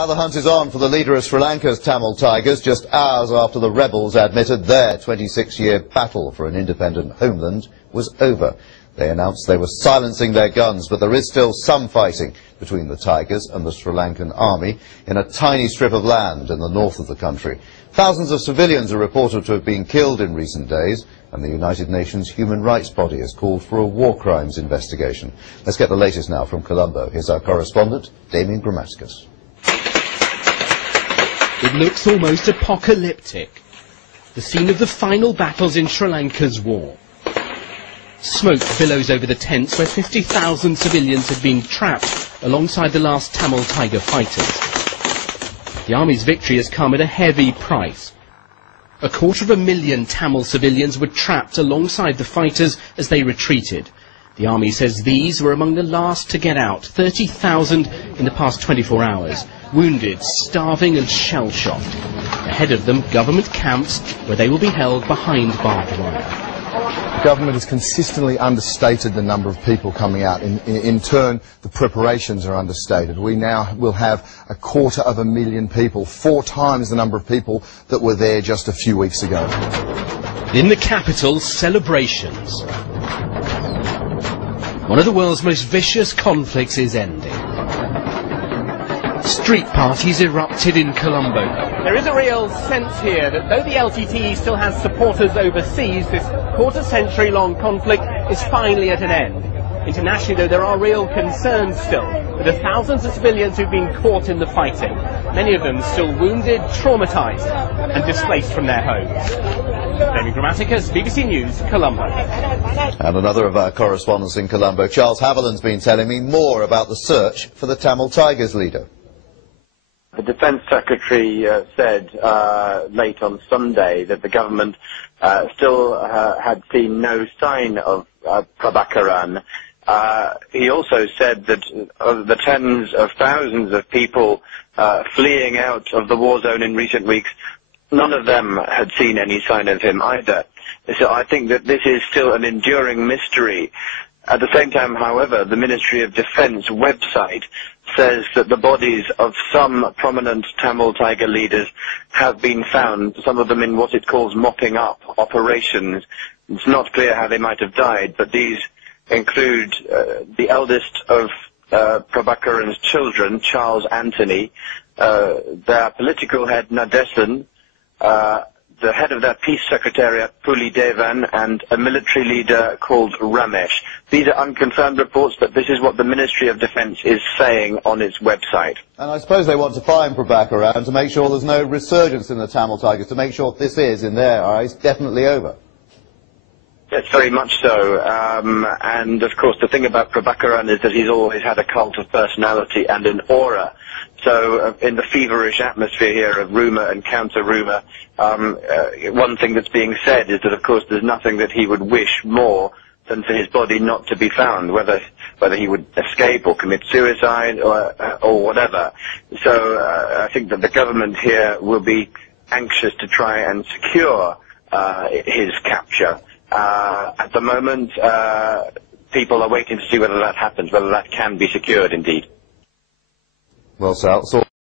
Now the hunt is on for the leader of Sri Lanka's Tamil Tigers, just hours after the rebels admitted their 26-year battle for an independent homeland was over. They announced they were silencing their guns, but there is still some fighting between the Tigers and the Sri Lankan army in a tiny strip of land in the north of the country. Thousands of civilians are reported to have been killed in recent days, and the United Nations human rights body has called for a war crimes investigation. Let's get the latest now from Colombo. Here's our correspondent, Damien Gramaticus. It looks almost apocalyptic. The scene of the final battles in Sri Lanka's war. Smoke billows over the tents where 50,000 civilians had been trapped alongside the last Tamil Tiger fighters. The army's victory has come at a heavy price. 250,000 Tamil civilians were trapped alongside the fighters as they retreated. The army says these were among the last to get out, 30,000 in the past 24 hours, wounded, starving and shell-shocked. Ahead of them, government camps where they will be held behind barbed wire. The government has consistently understated the number of people coming out. In turn, the preparations are understated. We now will have 250,000 people, 4 times the number of people that were there just a few weeks ago. In the capital, celebrations. One of the world's most vicious conflicts is ending. Street parties erupted in Colombo. There is a real sense here that though the LTTE still has supporters overseas, this quarter-century-long conflict is finally at an end. Internationally, though, there are real concerns still. There are thousands of civilians who've been caught in the fighting, many of them still wounded, traumatized and displaced from their homes. Damien Gramaticus, BBC News, Colombo. And another of our correspondents in Colombo, Charles Haviland's been telling me more about the search for the Tamil Tigers leader. The Defence Secretary said late on Sunday that the government still had seen no sign of Prabhakaran. He also said that of the tens of thousands of people fleeing out of the war zone in recent weeks, none of them had seen any sign of him either. So I think that this is still an enduring mystery. At the same time, however, the Ministry of Defence website says that the bodies of some prominent Tamil Tiger leaders have been found, some of them in what it calls mopping up operations. It's not clear how they might have died, but these include the eldest of Prabhakaran's children, Charles Anthony, their political head, Nadesan, the head of their peace secretariat, Puli Devan, and a military leader called Ramesh. These are unconfirmed reports, but this is what the Ministry of Defence is saying on its website. And I suppose they want to find Prabhakaran to make sure there's no resurgence in the Tamil Tigers, to make sure this is, in their eyes, definitely over. Yes, very much so. And, of course, the thing about Prabhakaran is that he's always had a cult of personality and an aura. So in the feverish atmosphere here of rumour and counter-rumour, one thing that's being said is that, of course, there's nothing that he would wish more than for his body not to be found, whether he would escape or commit suicide or whatever. So I think that the government here will be anxious to try and secure his capture. At the moment, people are waiting to see whether that happens, whether that can be secured indeed. Well, Sal,